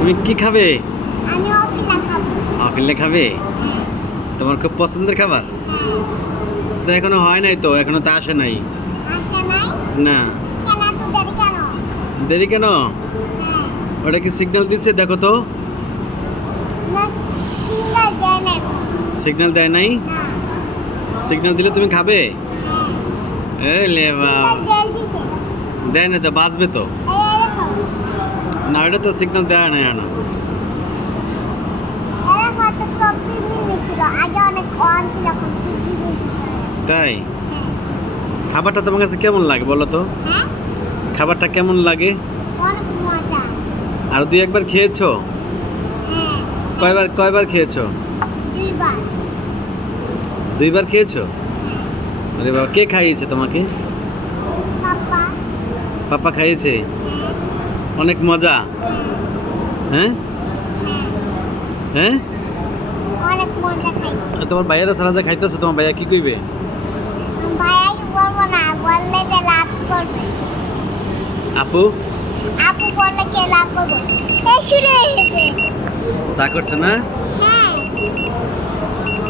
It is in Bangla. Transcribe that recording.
তুমি কি খাবে? আমি অফিলা খাবো। আফিলে খাবে? হ্যাঁ। তোমার খুব পছন্দের খাবার? হ্যাঁ। তো এখনো হয় নাই তো, এখনো তো আসে নাই। আসে নাই? না। কেন এত দেরি কেন? দেরি কেন? হ্যাঁ। ওটা কি সিগন্যাল দিচ্ছে দেখো তো? না, সিঙ্গার দেয় না এখন। সিগন্যাল দেয় নাই? না। সিগন্যাল দিলে তুমি খাবে? হ্যাঁ। এই লেবা। সিঙ্গার দেয় দিতে। দেয় না তো, বাঁচবে তো। এই দেখো। না, ওটা তো সিগন্যাল দেয় না না। এরা কত কপি নিয়েছিল। আগে অনেক কম ছিল, এখন 2 নিয়েছিল। তাই? হ্যাঁ। খাবারটা তোমার কাছে কেমন লাগে বলো তো? হ্যাঁ? খাবারটা কেমন লাগে? অনেক মজা। আর দুই একবার খেয়েছো? হ্যাঁ। কয়বার খেয়েছো? 2 বার। দুইবার খেয়েছো? আরে বাবা, কে খাইয়েছে তোমাকে? পাপা। পাপা খাইয়েছে? হ্যাঁ। অনেক মজা। হ্যাঁ হ্যাঁ। হ্যাঁ। অনেক মজা খাই। তোমার ভাইয়ারা সারা যা খাইতেছো, তোমার ভাইয়া কি কইবে? ভাইয়াকে বলবো না, বললে যে লাভ করবে। আপু আপু বললে কে লাভ করবো? এই শুনে এসেছে। তা করছে না?